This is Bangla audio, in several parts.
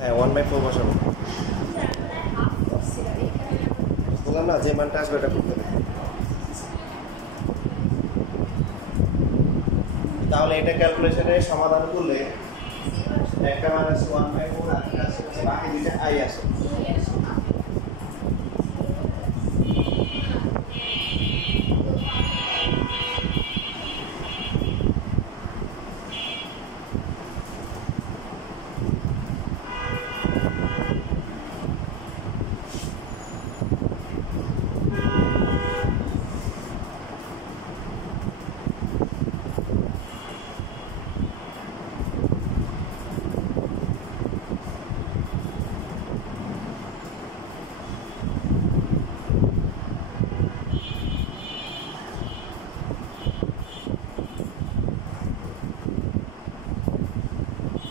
হ্যাঁ 1/4 বসাবো। বললাম না যে মানটা আসবে এটা করতে হবে। তাহলে এটা ক্যালকুলেশনে সমাধান করলে একটা মান আছে 1/4 আর একটা আছে বাকি দুইটা আই আসে।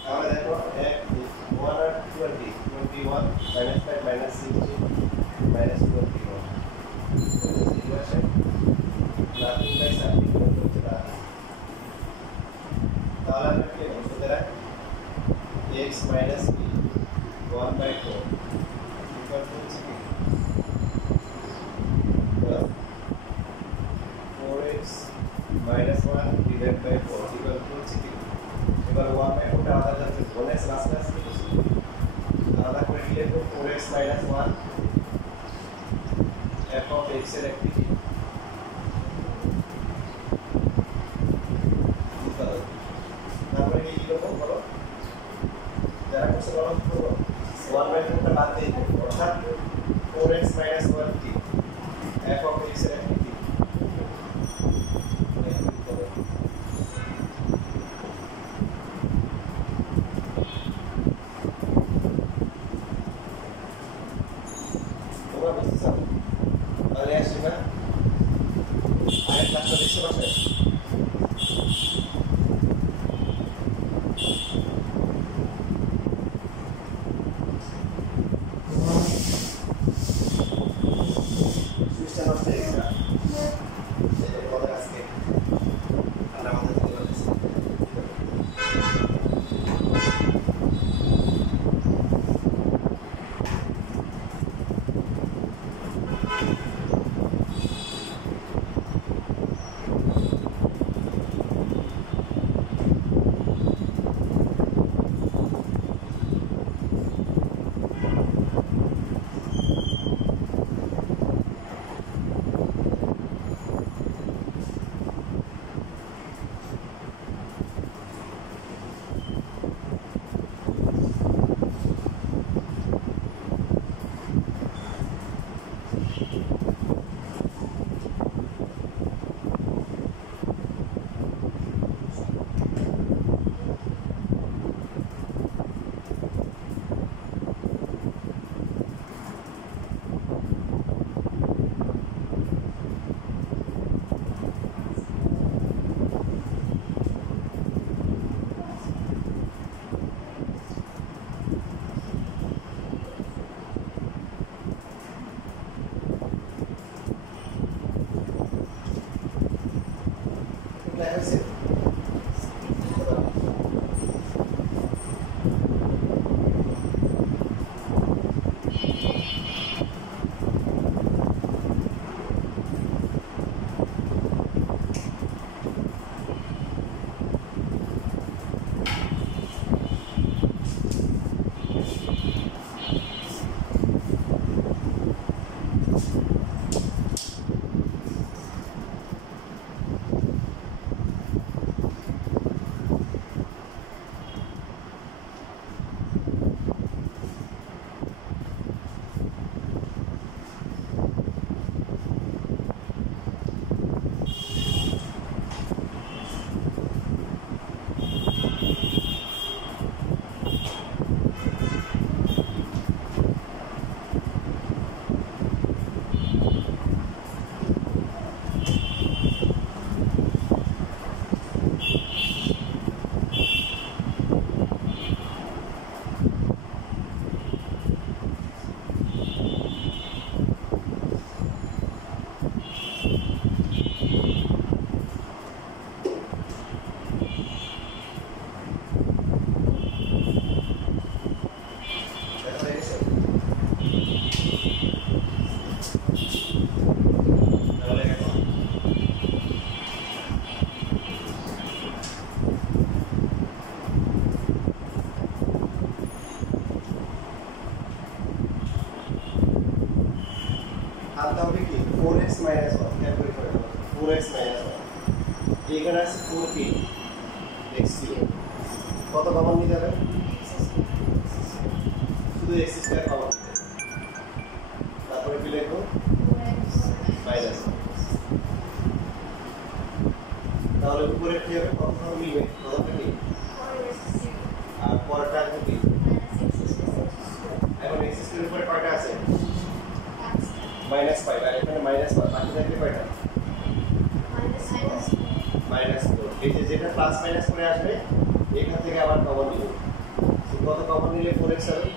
তাহলে দেখো 1 আর 20 21 -5 -60 -21 ইকুয়েশন নাথিং বাই সামথিং করতে পারি। তাহলে আমরা কি লিখব? সুতরাং x - e 1/4 equal to 4x - 1 divided by 4 equal to 6। এবার 1/4 টা আলাদা যাচ্ছে বোনেস লাস্ট ক্লাস কি করছি আলাদা করে লিখব 4x - 1 f of x এর একটি উৎপাদক। তারপরে কি লিখব বলো, যারা করছে বলো করব 1/4 টা বাদ দিয়ে দেব, অর্থাৎ 4x - 1 কি f of x এর একটি তাহলে আসবে না আগের ক্লাসটা দেখতে পাচ্ছেন। সুইচটা নষ্ট হয়ে গেছে আমাদের আজকে ঠান্ডা মাথা দিতে পারতেছি। That's it. আনতে হবে কি 4x - 1 ক্যালকুলেট করে দেবো 4x - 1 এখানে আছে 4k x3 কত কমন নিতে হবে শুধু x2 কমন নিতে তারপরে কি লিখবো মাইনাস তাহলে উপরে কি হবে কত মিলবে কতটা কি আর পরেরটা কি এখন x2 এর উপরে কয়টা আছে -5 আর এখানে -1 বাকি থাকবে কয়টা -4 এই যে যেটা প্লাস মাইনাস করে আসবে এখান থেকে আবার কমন নিব তো কত কমন নিলে 4x হবে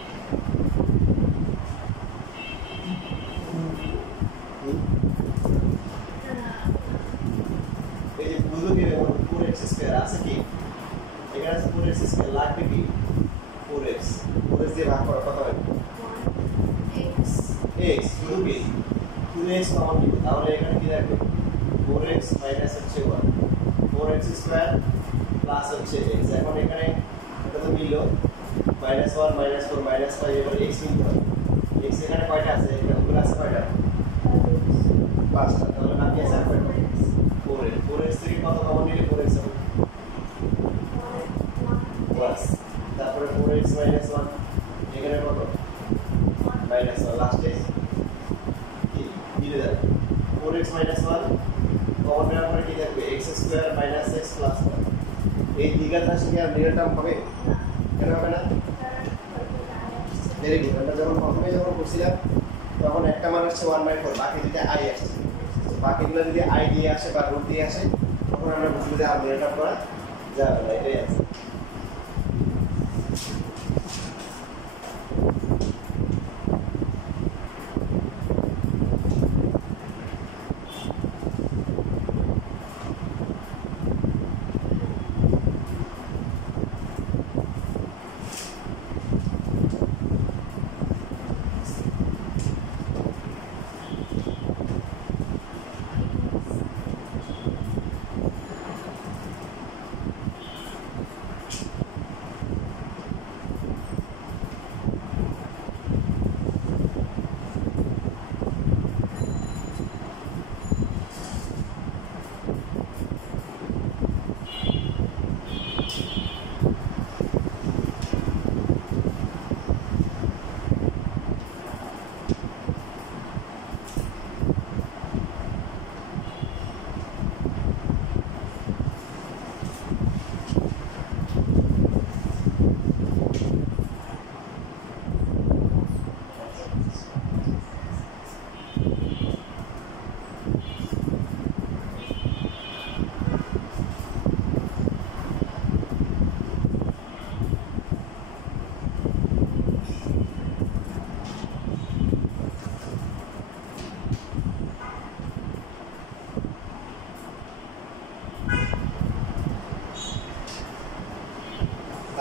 এই যে বুঝো কি 4x² আছে কি এখানে আছে 4x² লাগবে কি 4x দিয়ে ভাগ করা কত হবে x শুধু কি 2x কমন নিব তাহলে এখানে কি থাকবে 4x মাইনাস হচ্ছে 1 4x² প্লাস হচ্ছে x এখন এখানে এটা তো মিলল -1 -4 -5 এবার x নিতে হবে x এখানে কয়টা আছে এখানে উপরে আছে কয়টা 5টা তাহলে বাকি আছে কয়টা 4x থেকে কত কমন নিলে 4x হবে প্লাস তারপরে 4x - 1 এখানে কত -1 লাস্টে কি মিলে যাবে 4x - 1 কমন নেওয়ার পরে কি থাকবে x² - x প্লাস 1 এই দ্বিঘাত রাশি কি আর রিয়েল টার্ম হবে কেন হবে না ভেরি গুড আমরা যখন করছিলাম তখন একটা মান হচ্ছে 1/4 বাকি দুটো i আসছে তো বাকিগুলো যদি i দিয়ে আসে বা রুট দিয়ে আসে তখন আমরা বুঝবো যে আর রিয়েল টার্ম করা যাবে না এটাই আছে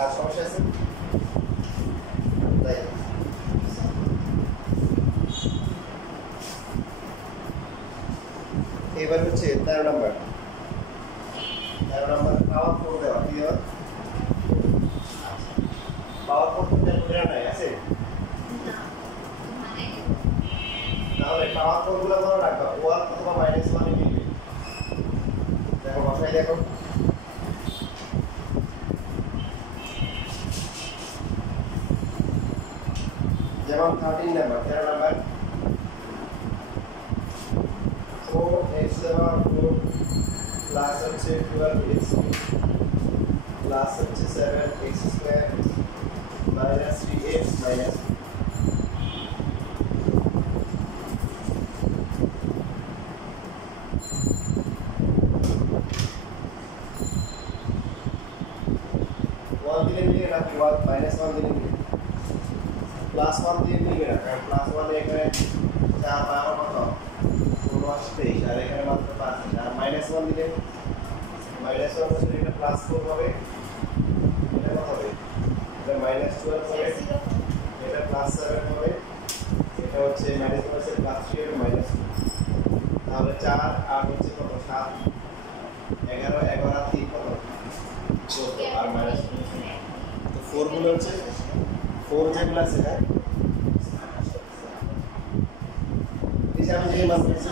আর সমস্যা আছে তাই এবার হচ্ছে 13 নাম্বার পাওয়ার 4 দেওয়া কি দেওয়া পাওয়ার 4 তো ক্যালকুলেটর নাই আছে তাহলে পাওয়ার 4 গুলো মনে রাখবা 1 অথবা -1 এ মিলবে দেখো বসাই দেখো যেমন 13 নাম্বার 4x দেওয়া 4 প্লাস হচ্ছে 12x প্লাস হচ্ছে 7x² মাইনাস 3x মাইনাস 1 দিলে মিলে নাকি -1 দিলে মিলে +1 দিয়ে মিলবে না কারণ +1 এখানে 4 পাওয়ার কত 23 আর এখানে মাত্র 5 আর -1 দিলে -1 হচ্ছে এটা +4 হবে এটা কত হবে এটা -12 হবে এটা +7 হবে এটা হচ্ছে -1 হচ্ছে +3 হবে -2 তাহলে 4 আর হচ্ছে কত 7 11 11 আর 3 কত 14 আর -2 তো 4 গুলো হচ্ছে 4 যেগুলো আছে হ্যাঁ এই যে আমি যে মান পেয়েছি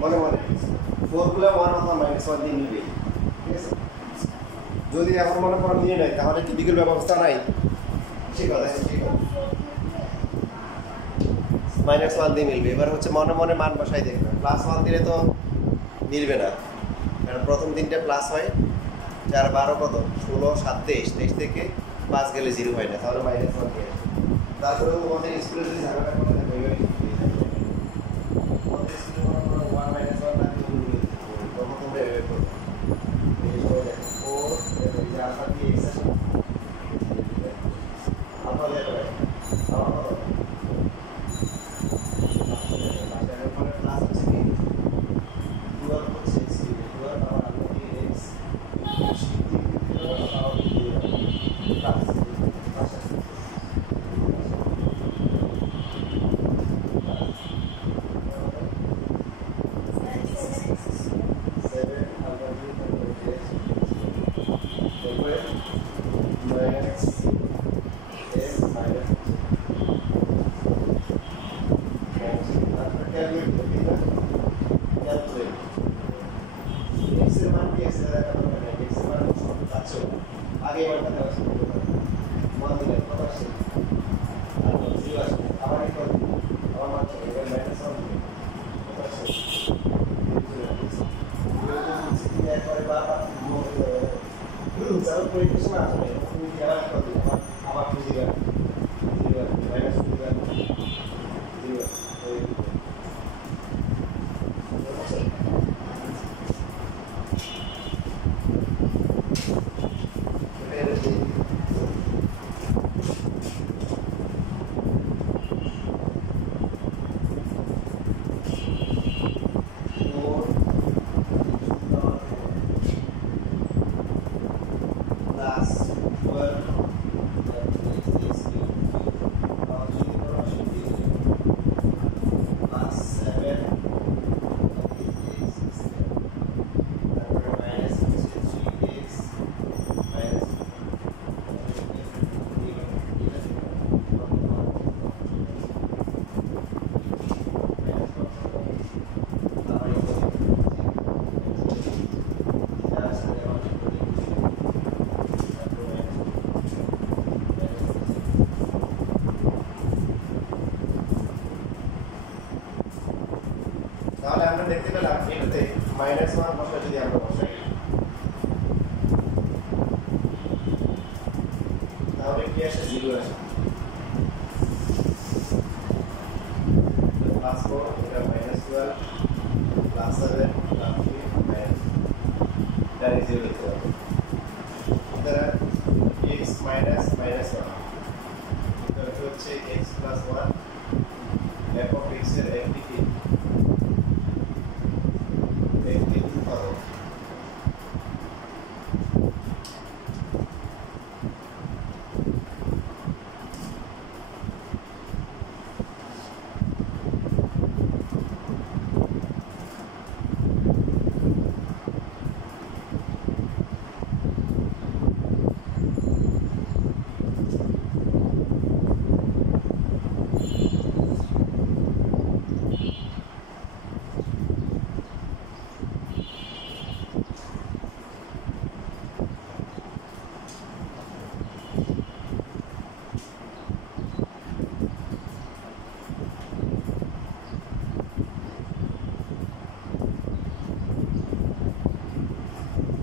মনে মনে 4 গুলো 1 অথবা -1 দিয়ে নিবে, ঠিক আছে? যদি এখন মনে করেন নিয়ে নেয় তাহলে কি বিকল্প ব্যবস্থা নাই? ঠিক আছে, ঠিক আছে, -1 দিয়ে মিলবে। এবার হচ্ছে মনে মনে মান বসাই দেখবে, +1 দিলে তো মিলবে না, কারণ প্রথম দিনটা প্লাস হয়, 4 12 কত 16 7 23, 23 থেকে 5 গেলে 0 হয় না, তাহলে -1 দিয়ে আসবে। তারপরে তোমাদের স্কুলে যদি ঝামেলা করে থাকে ওইভাবে তোমাদের স্কুলে মনে করো 1 -1 না দিয়ে তখন তোমরা এভাবে করবে, এই সময় দেখো 4 এই যে আলফা দিয়ে x আছে, আলফা দিয়ে দেবে আলফা কত মানে প্লাস হচ্ছে কি 12 হচ্ছে x দিয়ে 12 আবার আলফা দিয়ে x প্লাস আগে ওটা দেওয়া ছিল মান দিলে কত আসছে তারপর 0 আসবে, আবার কি করবে আবার মান চলে এবার -1 দিবে কত আসছে 0 একবারে বারবার চালু করে কিছু না আসবে তুমি কি আবার করবে আবার খুঁজে যাবে 0 আসবে -2 যাবে 0 আসবে তাহলে আমরা দেখতে পেলাম এটাতে -1 বসে যদি আমরা বসাই তাহলে কি আসে 0 আসে প্লাস 4 এটা -12 প্লাস 7 প্লাস 3 মাইনাস এটা 0 লিখতে হবে। এটা x -1 এটা হচ্ছে x + 1 f of x এর একটি কি একটি উৎপাদক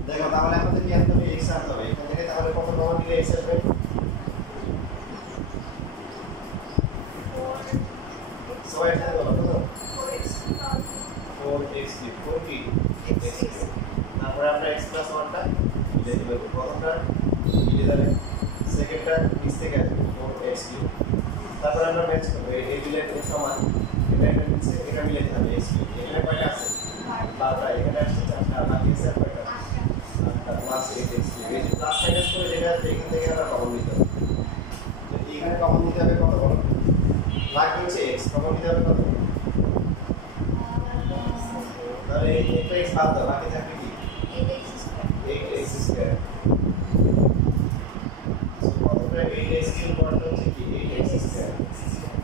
দেখো তাহলে আমাদের কি আনতে হবে x আনতে হবে এখান থেকে তাহলে কত কমন নিলে x আসবে 4 সো এটা হলো কত 4x কি 4 কি x তারপরে আমরা x + 1 টা মিলে দেব প্রথমটা মিলে যাবে সেকেন্ডটা নিচ থেকে আসবে 4x কি তারপরে আমরা ম্যাচ করব এই মিলের সমান এটা এটা নিচে এটা মিলে হবে x কি এখানে কয়টা আছে 12টা এখানে আসছে 4টা বাকি আছে কয়টা প্লাস 8x এই যে প্লাস মাইনাস করে যেটা আছে এখান থেকে আমরা কমন নিতে হবে তো এখানে কমন নিতে হবে কত বলো লাগবে হচ্ছে x কমন নিতে হবে কত তাহলে এই একটা x বাদ দাও বাকি থাকবে কি 8x² সো কতটা 8x কিউব বর্গ হচ্ছে কি 8x²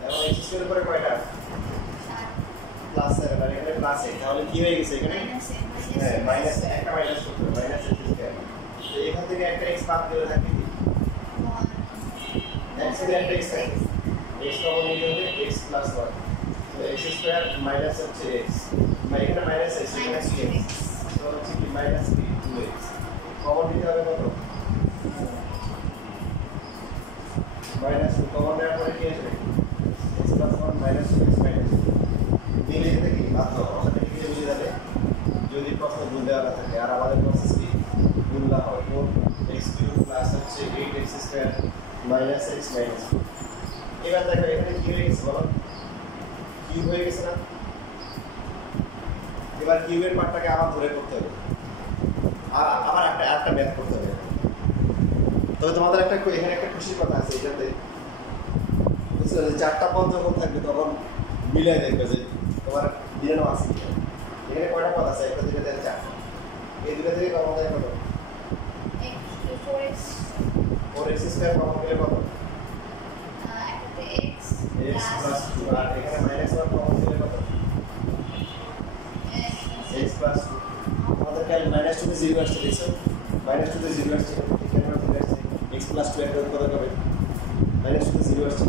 এবং x² এর পরে কয়টা প্লাস এ, তাহলে কি হয়ে গেছে এখানে হ্যাঁ মাইনাস একটা মাইনাস করতে হবে মাইনাস এক্স স্কয়ার। তো এখান থেকে একটা এক্স বাদ দিলে থাকে কি x থেকে একটা এক্স থাকে x কমন নিতে হবে x প্লাস 1 তো x স্কয়ার মাইনাস হচ্ছে x মানে এখানে মাইনাস x এখানে 2x তো হচ্ছে কি মাইনাস 2x কমন নিতে হবে কত মাইনাস 2 কমন নেওয়ার পরে কি আসবে x plus 1 minus 2x minus 2 মিলে যেতে কি বাদ দাও আমাদের কি মিলে যাবে যদি প্রশ্ন ভুল দেওয়া না থাকে আর আমাদের প্রসেস কি ভুল না হয় 4x কিউব প্লাস হচ্ছে 8x square minus x minus 2 এবার দেখো এখানে কি হয়ে গেছে বলো কিউব হয়ে গেছে না এবার কিউবের পার্টটাকে আবার ধরে করতে হবে আর আবার একটা ম্যাথ করতে হবে তবে তোমাদের একটা এখানে একটা খুশির কথা আছে এটাতে বুঝছো যে চারটা পদ যখন থাকবে তখন মিলাই দেখবে যে তোমার মিলানো আছে এখানে কয়টা পদ আছে একটা দুটো তিনটা চারটা এই দুটো থেকে কমন যায় কত 4x স্কয়ার কমন গেলে কত x প্লাস 2 আর এখানে মাইনাস 1 কমন গেলে কত x প্লাস 2 আমাদের কাল মাইনাস 2 তে 0 আসছে দেখছো মাইনাস 2 তে 0 আসছে এখানে কত আসছে x প্লাস 2 এর কত হবে মাইনাস 2 তে 0 আসছে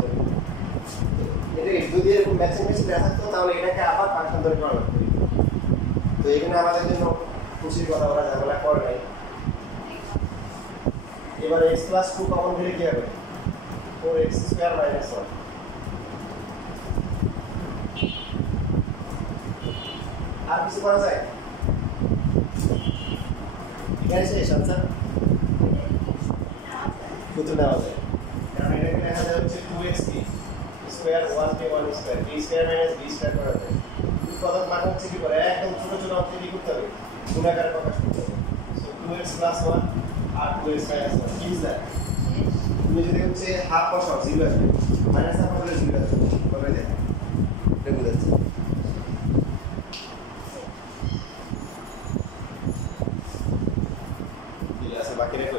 এটা যদি এরকম ম্যাচিং দেখা থাকতো তাহলে এটাকে আবার ফাংশন ধরে করা লাগতো তো এখানে আমাদের জন্য খুশির কথা বলা ঝামেলা করে নাই এবার x প্লাস 2 কমন গেলে কি হবে 4x স্কয়ার মাইনাস 1 আর কিছু করা যায় এখানে শেষ আনসার কত নেওয়া যায় কারণ এটাকে লেখা যায় হচ্ছে 2x square 1 1 square b square minus b square করা যায় এই পদক মান হচ্ছে কি করে একদম ছোট ছোট অঙ্কে কি করতে হবে গুণাকারে প্রকাশ করতে হবে সো 2x প্লাস 1 আর 2x মাইনাস 1 কি যায় তুমি যদি হচ্ছে হাফ বসাও 0 আসবে মাইনাস হাফ হলে 0 আসবে কবে যায় এটা বুঝাচ্ছি ঠিক আছে বাকি রেখো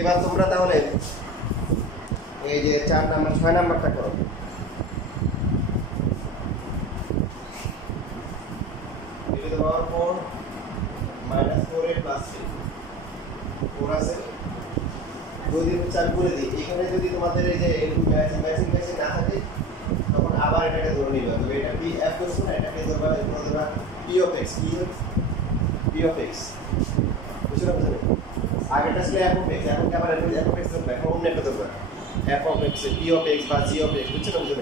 এবার তোমরা তাহলে এই যে 4 নাম্বার 6 নাম্বারটা করো এটা তো পাওয়ার 4 -4a + 3 4 আছে যদি 4 করে দিই এখানে যদি তোমাদের এই যে এরকম ম্যাচিং না থাকে তখন আবার এটাকে ধরে নিবা তবে এটা p f করছো না এটাকে ধরবা p of x বুঝছো না আগেটা ছিল f of x এখন কি আবার f of x ধরবে এখন অন্য একটা ধরবে f of x p of x বা g of x বুঝছো না বুঝছো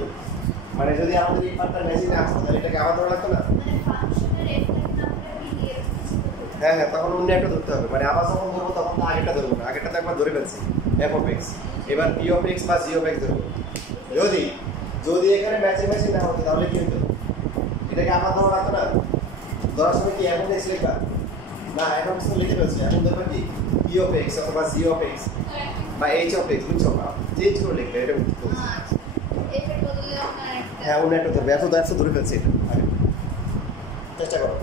মানে যদি আমাদের এই পার্টটা ম্যাচিং আসতো তাহলে এটাকে আবার ধরা লাগতো না মানে ফাংশনের f টাকে না ধরে p এর হ্যাঁ তখন অন্য একটা ধরতে হবে মানে আবার যখন ধরবো তখন তো আগেটা ধরবো না আগেটা তো একবার ধরে ফেলছি f of x এবার p of x বা g of x ধরবো যদি এখানে ম্যাচিং না হতো তাহলে কি হতো এটাকে আবার ধরা লাগতো না ধরার সময় কি এখন x লিখবা না এখন কিছু লিখে ফেলছি এখন ধরবা কি p of x অথবা g of x বা h of x বুঝছো না চেঞ্জ করে লিখবে এটা বুঝতে আচ্ছা f এর বদলে আমরা হ্যাঁ অন্য একটা ধরবে, এত ধরে ফেলছে এটা আগে চেষ্টা করো।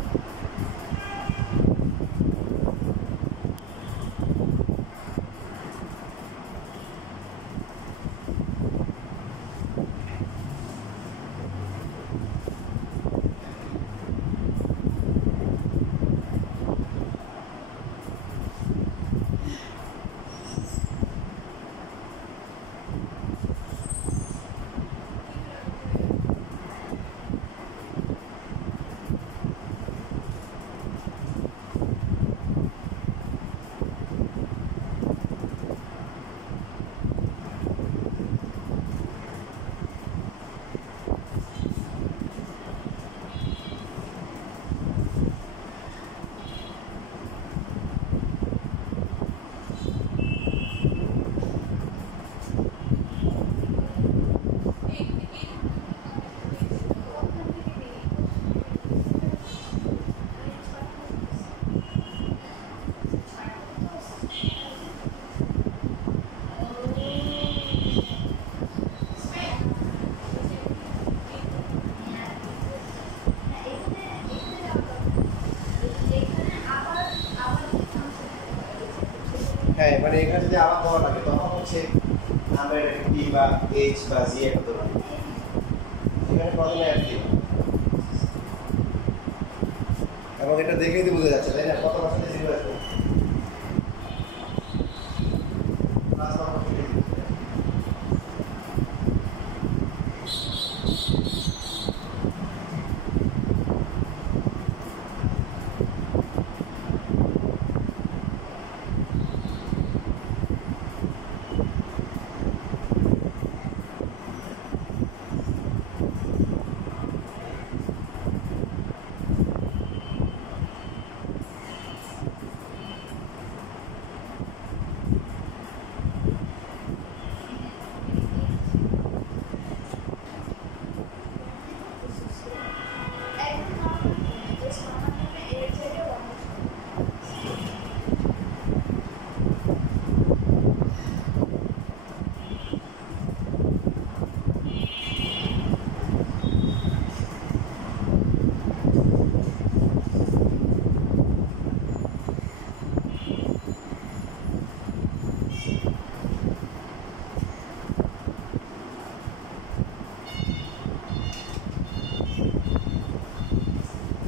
হ্যাঁ মানে এখানে যদি আবার দেওয়া লাগে তখন হচ্ছে আমরা টি বা এইচ বা জি একটা দেবো, এখানে প্রথমে অ্যাড দিই এবং এটা দেখেই তো বোঝা যাচ্ছে তাই না কত পার্সেন্ট জিরো আসবে প্লাস বা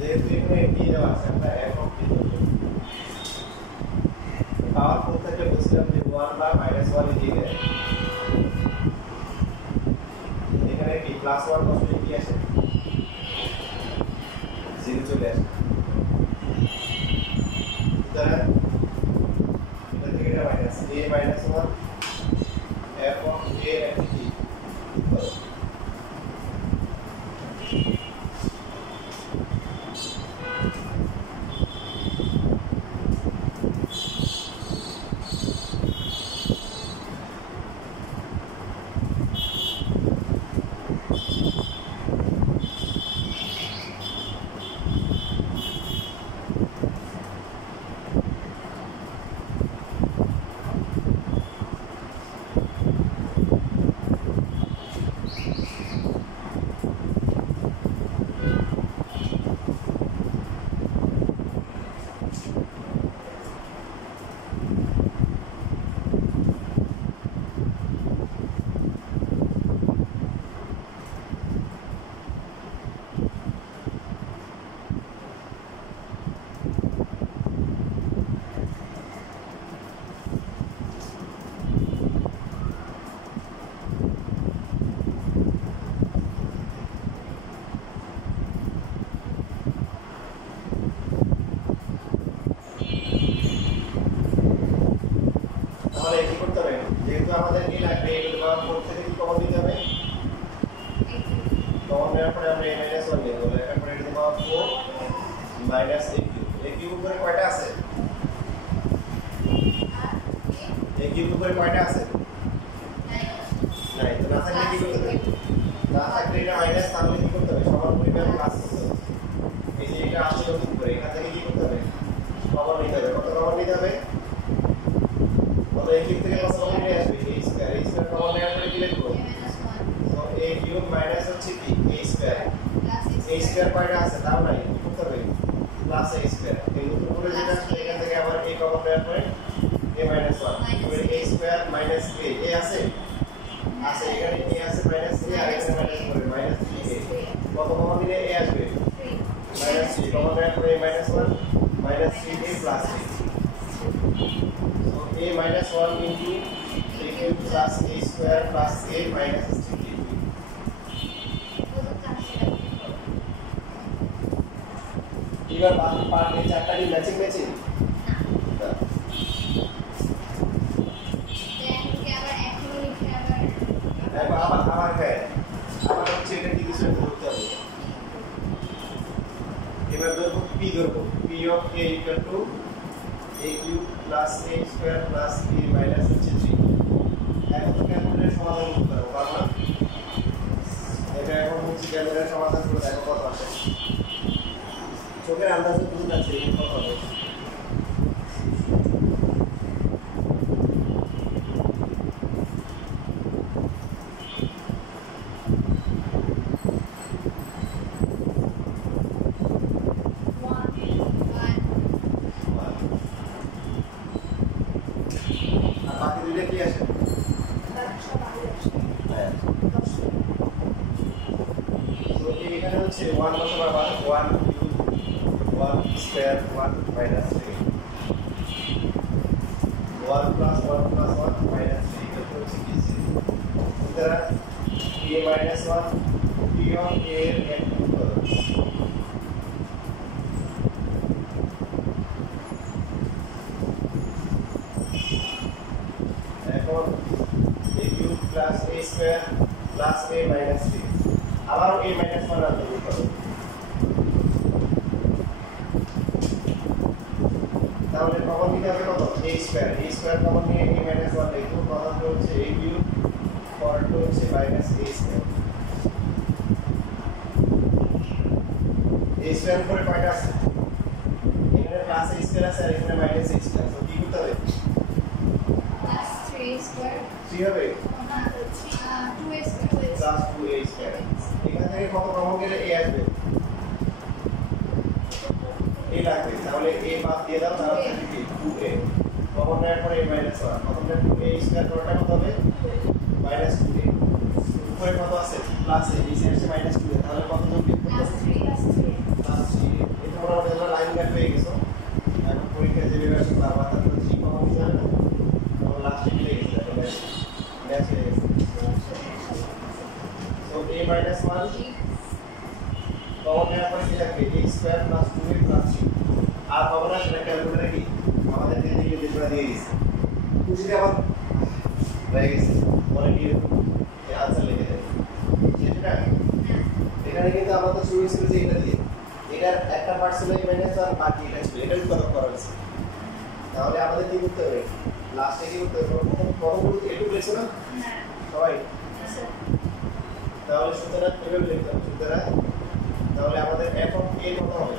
যেহেতু এখানে কি দেওয়া আছে আমরা এফ অফ টি পাওয়ার 4 থেকে বলছিলাম যে 1 বা -1 দিয়ে এখানে কি প্লাস 1 বসলে কি আসে 0 চলে আসে সুতরাং এটা থেকে এটা minus a -1 f of a at t তাহলে কি করতে হবে যেহেতু আমাদের কি লাগবে এগুলো পাওয়ার 4 থেকে কি কমন দিতে হবে কমন নেওয়ার পরে আমরা a - 1 নিয়ে নেব লেখার পরে এটা পাওয়ার 4 মাইনাস a কিউব উপরে কয়টা আছে a কিউব উপরে কয়টা আছে নাই তো না থাকলে কি করতে হবে না থাকলে এটা মাইনাস তাহলে কি করতে হবে সমান পরিমাণ প্লাস করতে হবে এই যে এটা আসলে উপরে এখান থেকে কি করতে হবে কমন নিতে হবে কত কমন নিতে হবে a কিউব থেকে কত কমন নিয়ে আসবে a স্কয়ার কমন নেওয়ার পরে কি লিখবো তো a কিউব কিউব মাইনাস হচ্ছে কি a square plus a square কয়টা আছে তাও নাই কি করতে হবে প্লাস a স্কয়ার এই নতুন করে যেটা আসলে এখান থেকে আবার a কমন বের করে a মাইনাস 1 এবারে a স্কয়ার মাইনাস a আছে আছে এখানে a আছে মাইনাস a আর এখানে মাইনাস করে মাইনাস 3a কত কমন নিলে a আসবে মাইনাস 3 কমন বের করে a minus 1 minus 3a plus 3 so a minus 1 into a cube plus a square plus a minus 3. এবার বাকি পার্ট এই চারটা কি ম্যাচিং ম্যাচিং আবার হ্যাঁ আবার হচ্ছে এটা কি কিছু একটা ধরতে হবে এবার ধরবো p ধরবো p of a equal to a cube plus a square plus a minus হচ্ছে 3 এখন তো ক্যালকুলেটর সমাধান করতে হবে পারবা এটা এখন হচ্ছে ক্যালকুলেটর সমাধান করে দেখো কত আসে চোখের আন্দাজে বুঝে যাচ্ছে এই কত হবে বাকি দুইটা কি আসে হ্যাঁ তো এখানে হচ্ছে 1 বসাবার 1 1 square 1 minus 3 1 plus 1 plus 1 minus 3 এটা হচ্ছে কি সুতরাং a minus 1 p of a এর একটু এখন a cube plus a square plus a minus 3 আবার a minus 1 আনতে হবে তাহলে কমন নিতে হবে কত a square কমন নিয়ে a minus 1 লিখব কমন হচ্ছে a cube পরটা হচ্ছে minus a square a square পরে কয়টা আছে এখানে প্লাস a square আছে আর এখানে মাইনাস a square তো কি করতে হবে প্লাস 3 স্কয়ার 3 হবে 2a square plus 2a square এখান থেকে কত কমন গেলে a আসবে a লাগবে তাহলে a বাদ দিয়ে দাও তাহলে কি 2a কমন নেওয়ার পরে a minus 1 কমন নেওয়ার 2a স্কয়ার করাটা কত হবে minus 2a উপরে কত আছে প্লাস a নিচে আছে minus 2a তাহলে কত যোগ করতে প্লাস 3 প্লাস 3 এটা আমরা লাইন কাট হয়ে গেছে এখন পরীক্ষা যে বিভাগ আছে বারবার তাহলে 3 কমন নিতে হবে তো লাস্টে মিলে গেছে তাহলে ম্যাচ হয়ে গেছে so a minus 1 কমন নেওয়ার পরে কি থাকবে a square plus 2a plus 3 আর কমন আসলে ক্যালকুলেটরে কি আমাদের দিকে যেটা দিয়ে দিয়েছে খুশিতে আবার হয়ে গেছে মনে নিয়ে এই আনসার লিখে দেয় সেটা এখানে কিন্তু আমরা তো শুরু ছিল যে এটা দিয়ে এটার একটা পার্ট ছিল a minus 1 বাকি এটা ছিল এটা কত করা হয়েছে তাহলে আমাদের কি করতে হবে লাস্টে কি করতে হবে প্রথম গুলো এটুকু লিখছো না সবাই তাহলে সুতরাং এভাবে লিখতে হবে সুতরাং তাহলে আমাদের f of a কত হবে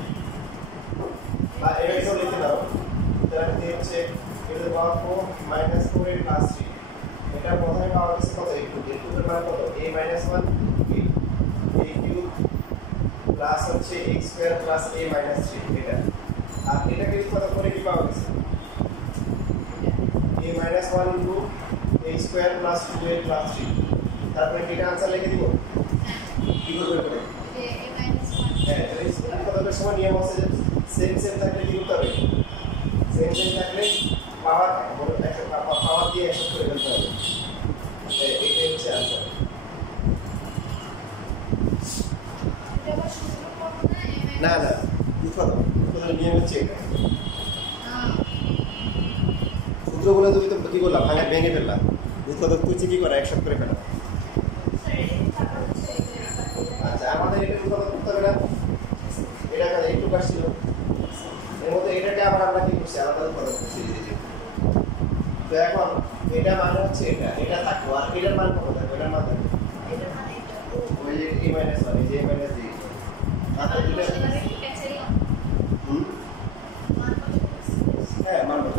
বা এটাও লিখে দাও সুতরাং কি হচ্ছে a to the power 4 minus 4a plus 3 এটা প্রথমে পাওয়া গেছে কত একটু এর মান কত a minus 1 a cube plus হচ্ছে x square plus a minus 3 এটা আর এটাকে কত করে কি পাওয়া গেছে a minus 1 into a square plus 2a plus 3 তারপরে এটা आंसर লিখে দিব কি করবে করে a minus 1 হ্যাঁ এই কতটা সময় নিয়ম আছে যে সেম থাকলে কি করতে হবে সেম থাকলে পাওয়ার বড় একটা পাওয়ার দিয়ে একসাথে করে ফেলতে হবে এটা হচ্ছে आंसर এটা আবার সূত্র করব না না না দুটো নিয়ম হচ্ছে এটা সূত্রগুলো তুমি তো কি করলা ভেঙে ফেললা দুটো তুই কি করে একসাথে করে ফেলা আচ্ছা আমাদের এটা উৎপাদন করতে হবে না এটা কাজ একটু কাজ ছিল এর মধ্যে এটাকে আবার আমরা কি করছি আলাদা উৎপাদন করছি তো এখন এটা মানে হচ্ছে এটা থাকবো আর এটার মান কত থাকবে এটার মান থাকবে ওই যে a minus 1 যে a minus 3 আচ্ছা দুটো হ্যাঁ মান কত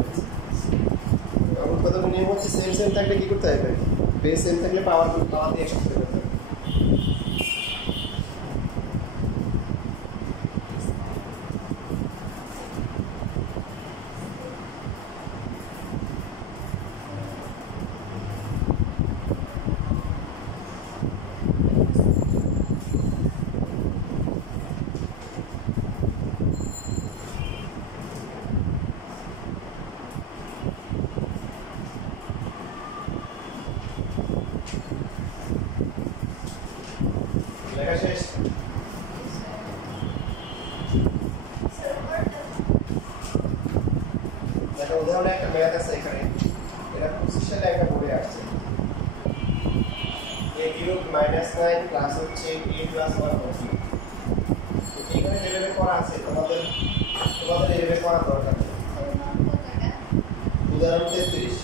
উৎপাদন নিয়ম হচ্ছে সেম থাকলে কি করতে হবে বেস সেম থাকলে পাওয়ার দিয়ে একসাথে করতে হবে লেখা শেষ। দেখো উদাহরণে একটা ম্যাথ আছে এখানে, এটা 25 সালে একটা বই আসছে। a কিউব মাইনাস 9 প্লাস হচ্ছে a প্লাস 1 হচ্ছে। এখানে যেভাবে করা আছে তোমাদের এইভাবে করা দরকার নেই। উদাহরণ 33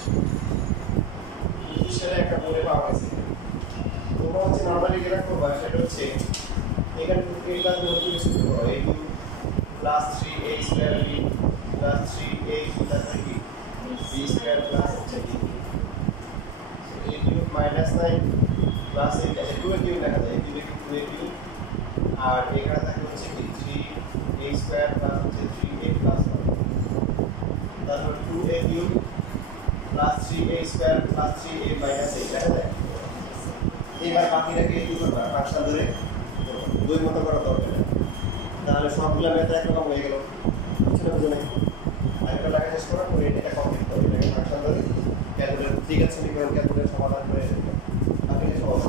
25 সালে একটা বই পাওয়া গেছে। তোমরা হচ্ছে নরমালি যেটা করবা সেটা হচ্ছে এখানে a প্লাস b হচ্ছে শুরু করো, a cube plus 3a square b plus 3a plus b square plus হচ্ছে b a cube minus 9 plus a আছে 2a কিউব লেখা যায়, a কিউব 2a কিউব আর এখানে থাকে হচ্ছে কি 3a স্কয়ার প্লাস হচ্ছে 3a প্লাস 1, তারপর 2a cube plus 3a square plus 3a minus a লেখা যায়। এবার বাকিটাকে কি করবা, পাঁচটা ধরে দুই মতো করা দরকার, তাহলে সবগুলো ম্যাথ একরকম হয়ে গেল। বুঝতে বুঝে আরেকটা লেখা শেষ করার পরে এটা কমপ্লিট করো, এটাকে পাঁচটা ধরে ক্যালকুলেটর ঠিক আছে নিকল ক্যালকুলেটর সমাধান করে বাকিটা সহজ।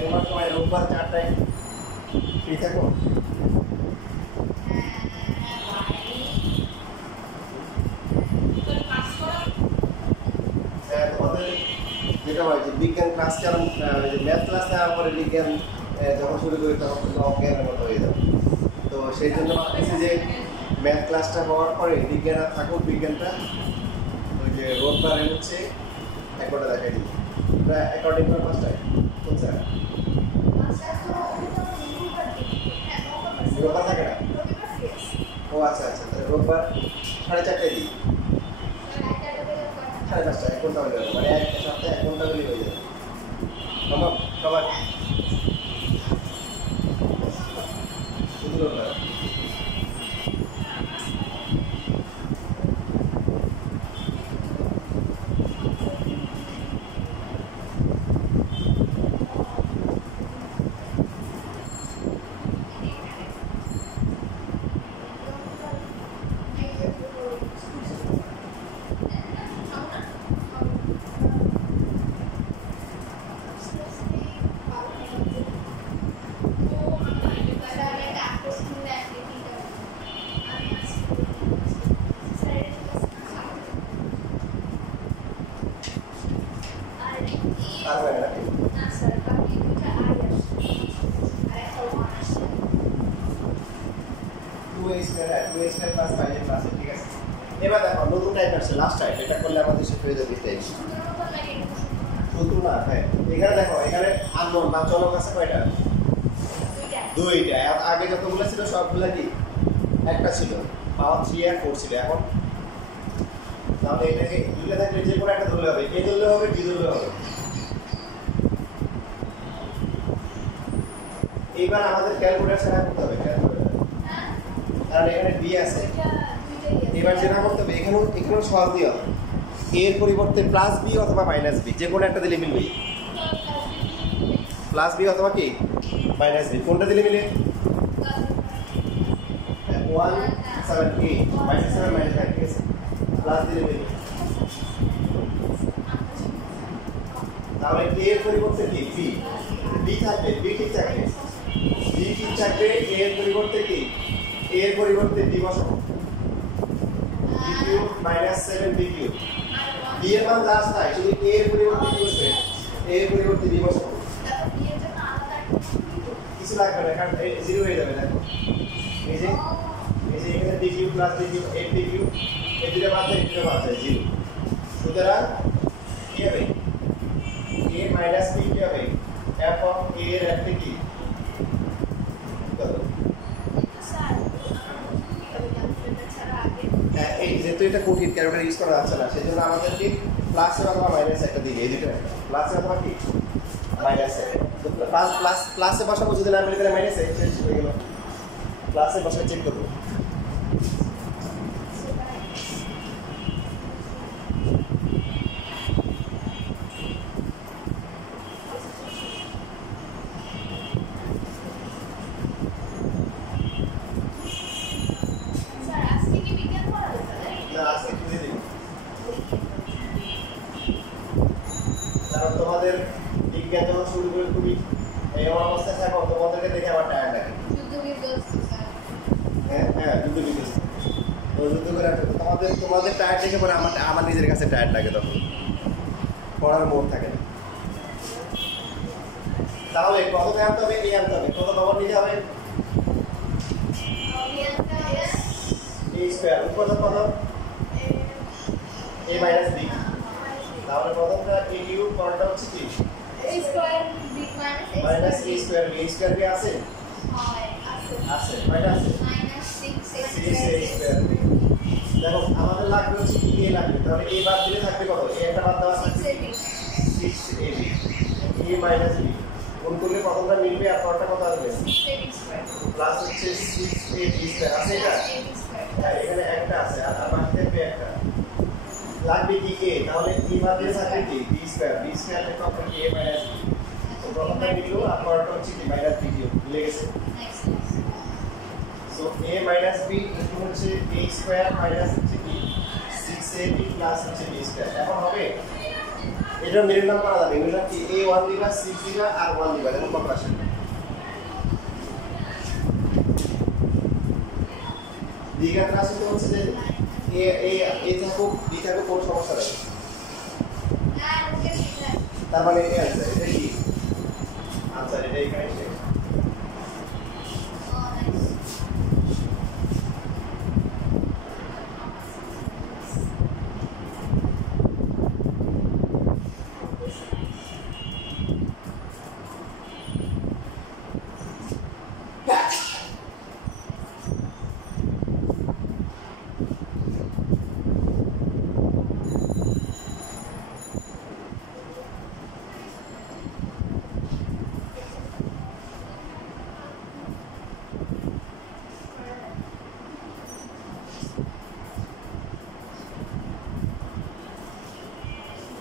তোমার সময় রোববার 4টায় ফ্রি থাকো? তোমাদের যেটা হয় যে বিজ্ঞান ক্লাস কারণ ম্যাথ ক্লাস নেওয়ার পরে বিজ্ঞান যখন শুরু করি তখন কিন্তু অজ্ঞানের মতো হয়ে যাবে। তো সেই জন্য ভাবতেছি যে ম্যাথ ক্লাসটা হওয়ার পরে বিজ্ঞান আর থাকুক, বিজ্ঞানটা ওই যে রোববারে হচ্ছে 1 ঘন্টা দেখাই দিই প্রায় অ্যাকর্ডিং করে 5টায়। কোন স্যার রোববার থাকে না? ও আচ্ছা আচ্ছা, তাহলে রোববার 4:30টায় দিই, 5:30, 1 ঘন্টা হয়ে যাবে, মানে এক সপ্তাহে 1 ঘন্টা হলেই হয়ে যাবে। সম্ভব সবার? শুধু রোববার? 2a square 2a square plus 5a plus ঠিক আছে। এবার দেখো নতুন টাইপ আসছে লাস্ট টাইপ, এটা করলে আমাদের শেষ হয়ে যাবে টাইপ সূত্র না। হ্যাঁ এখানে দেখো এখানে আননোন না চলক আছে কয়টা? দুইটা। আগে যতগুলো ছিল সবগুলা কি একটা ছিল, পাওয়ার 3 আর 4 ছিল। এখন তাহলে এটাকে দুইটা থাকলে যে কোনো একটা ধরলে হবে, এ ধরলে হবে, ডি ধরলে হবে। এইবার আমাদের ক্যালকুলেটর ছাড়া করতে হবে, ক্যালকুলেটর, কারণ এখানে বি আছে। এবার যেটা করতে হবে এখানেও সহজ দিয়ে হবে, এর পরিবর্তে প্লাস বি অথবা মাইনাস বি যে কোনো একটা দিলে মিলবে। প্লাস বি অথবা কি মাইনাস বি, কোনটা দিলে মিলে? 1 7 8 মাইনাস 7 মাইনাস 5 ঠিক আছে, প্লাস দিলে মিলে। তাহলে এর পরিবর্তে কি বি, বি থাকবে, বি ঠিক থাকবে, বি ঠিক থাকবে। এর পরিবর্তে কি, এর পরিবর্তে বি বসাবো, B cube minus 7 B cube. B এর মান যা আছে তাই, শুধু এর পরিবর্তে কি বসবে, এর পরিবর্তে বি বসাবো। কিছু লাগবে না, কারণ জিরো হয়ে যাবে। দেখো এই যে এখানে B cube plus B cube 8 B cube, এই দুটো বাদ যায়, দুটো বাদ যায়, জিরো। সুতরাং কি হবে, a মাইনাস b কি হবে, f অফ a এর একটা কি এই যেহেতু এটা কঠিন ক্যালকুলেটর ইউজ করা যাচ্ছে না, সেজন্য আমাদেরকে প্লাস অথবা মাইনাস একটা দিই, এই দুটো প্লাস অথবা কি মাইনাস। প্লাসে বসাবো, যদি না মিলে তাহলে মাইনাসে চেঞ্জ হয়ে গেল, প্লাসে বসে চেক করবো। কারণ তোমাদের বিজ্ঞান যখন শুরু করে তুমি এই অবস্থায় থাকো, তোমাদেরকে দেখে আমার টায়ার লাগে। হ্যাঁ হ্যাঁ যুদ্ধ বিধ্বস্ত, তো যুদ্ধ করে তোমাদের টায়ার দেখে পরে আমার নিজের কাছে টায়ার লাগে, তখন পড়ার মোড় থাকে না। তাহলে কত আনতে হবে, এই আনতে হবে, কত খবর নিতে হবে, a স্কয়ার উপর কত a মাইনাস b। তাহলে প্রথমটা a কিউব, পরেরটা হচ্ছে কি a square b minus a square b। a square কি আছে? আছে, কয়টা আছে? -6 a স্কয়ার b। দেখো আমাদের লাগবে হচ্ছে কি, a লাগবে, তাহলে a বাদ দিলে থাকবে কত, a একটা বাদ দেওয়া আছে 6ab, a মাইনাস b। কোন করলে প্রথমটা মিলবে আর পরেরটা কত আসবে, 6ab স্কয়ার প্লাস হচ্ছে 6ab স্কয়ার আছে। এটা এখানে একটা আছে আর বাকি থাকবে একটা, লাগবে কি a, তাহলে কি বাদ দিলে থাকবে কি b স্কয়ার। b স্কয়ার এর কত কি a মাইনাস b, তো প্রথমটা মিললো আর পরেরটা হচ্ছে কি মাইনাস b কিউব, মিলে গেছে। So a minus b equal হচ্ছে a স্কয়ার মাইনাস হচ্ছে কি 6ab প্লাস হচ্ছে b স্কয়ার। এখন হবে এটা মিডল নাম করা যাবে, মিডল কি a 1 দিবা 6 দিবা আর 1 দিবা, এরকম কত আসে। দ্বিঘাত রাশিতে হচ্ছে যে a থাকুক b থাকুক কোনো সমস্যা নেই, তার মানে এই आंसर, এটা কি आंसर, এটা এখানে শেষ।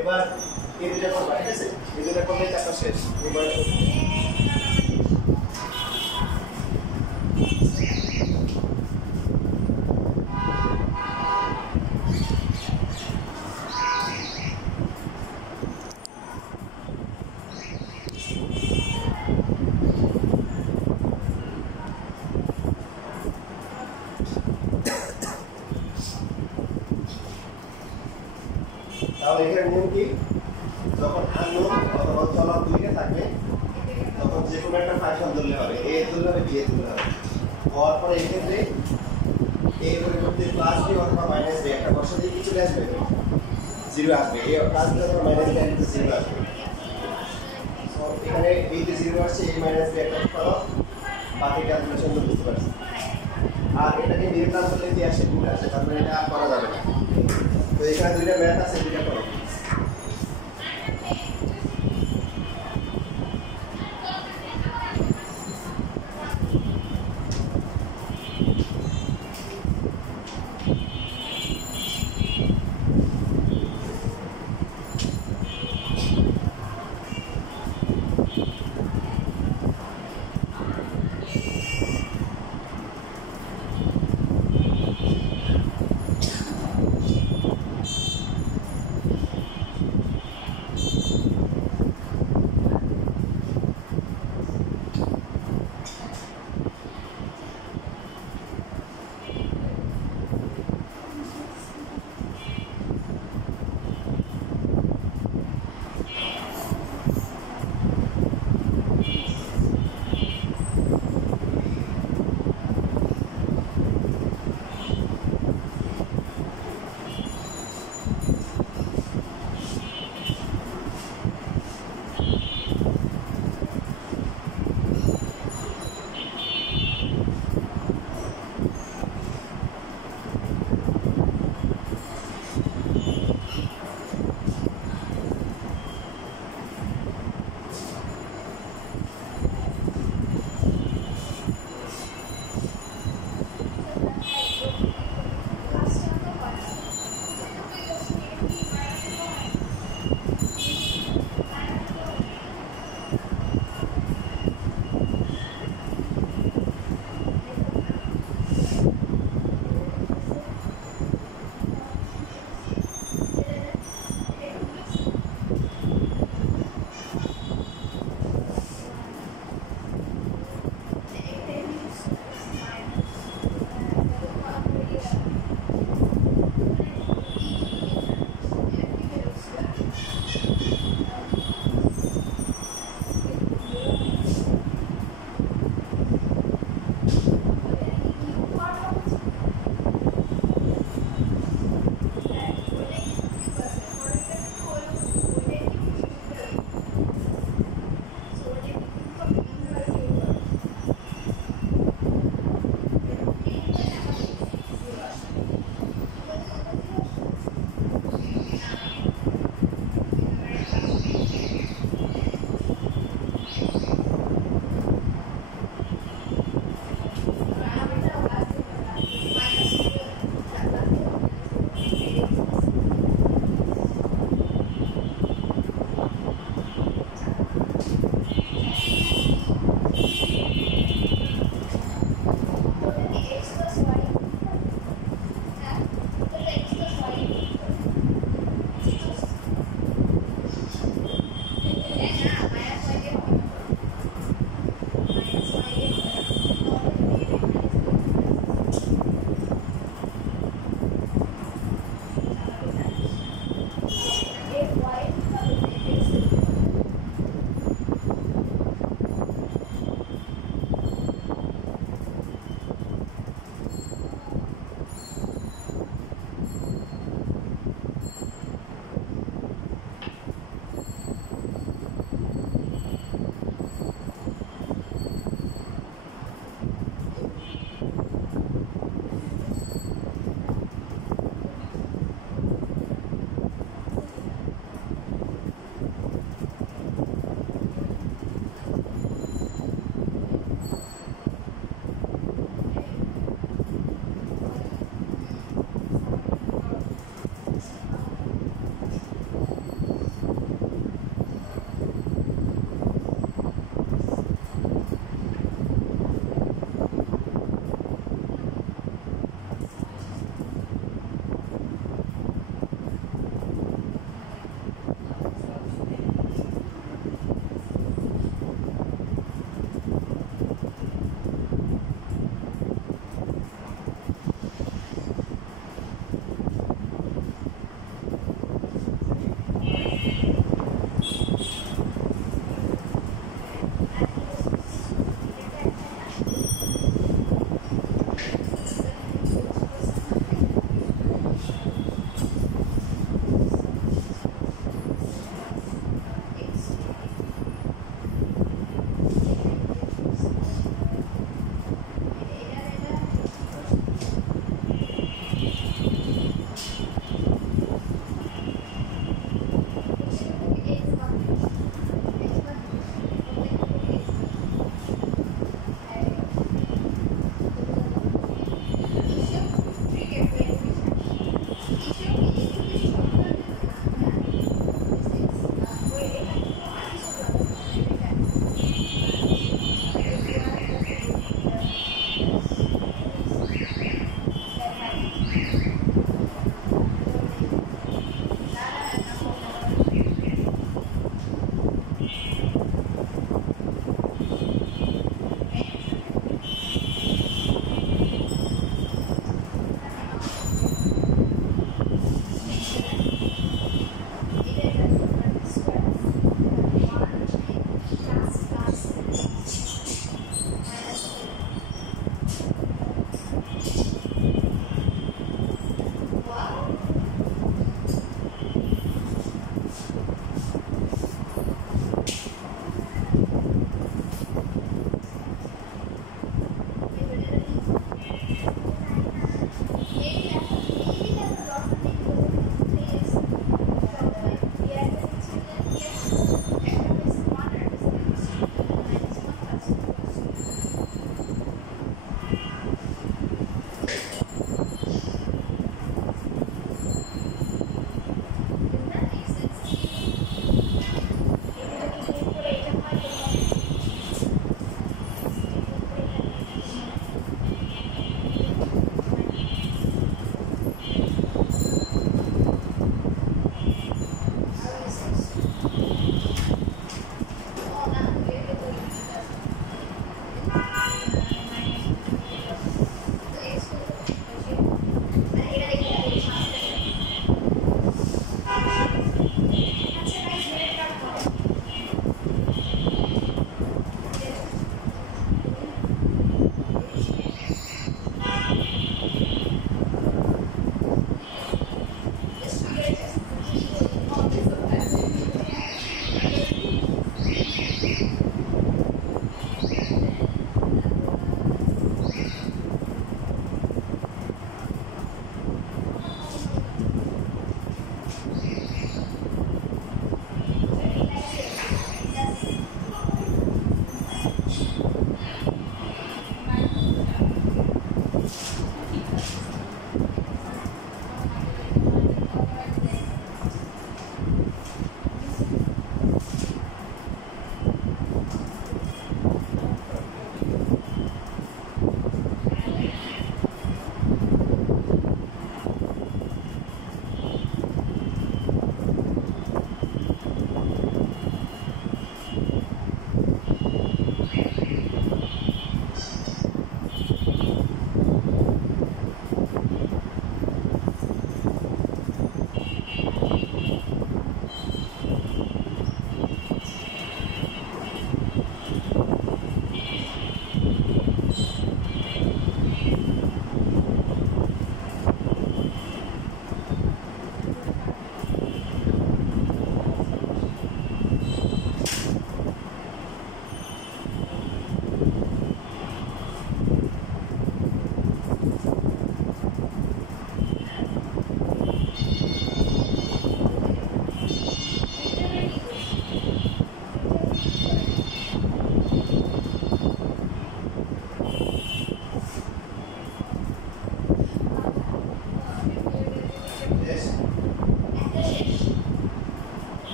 এবার এই দুটো করবা, ঠিক আছে, এই দুটো করলে চাপটা শেষ। এবার তাহলে এখানে নিয়ম কি, যখন আননোন অথবা চলক দুইটা থাকবে তখন যে কোনো একটা ফাংশন ধরলে হবে, a ধরলে হবে b ধরলে হবে। হওয়ার পরে এই ক্ষেত্রে এর পরিবর্তে প্লাস বি অথবা মাইনাস বি একটা বসে দিয়ে কি চলে আসবে 0 আসবে এ প্লাস বি অথবা মাইনাস বি একটা 0 আসবে সো এখানে এই তে 0 আসছে এই মাইনাস বি একটা করো বাকি ক্যালকুলেশন বুঝতে পারছি আর এটাকে নির্ণয় করলে কি আসে 2 আসে তার মানে এটা আর করা যাবে না তো এখানে দুইটা ম্যাথ আছে দুইটা করো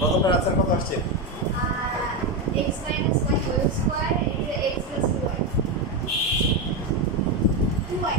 প্রথমটার আনসার কত আসছে? x minus y whole square into x plus 2y. 2y.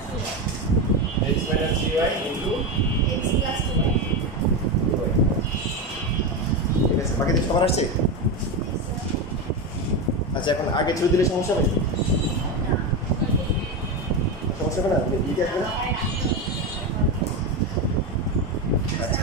x minus 3y into x plus 2y. 2y. ঠিক আছে, বাকিদের সবার আসছে? আচ্ছা, এখন আগে ছিল দিলে সমস্যা হবে? সমস্যা হবে না? লিখে আসবে না? আচ্ছা।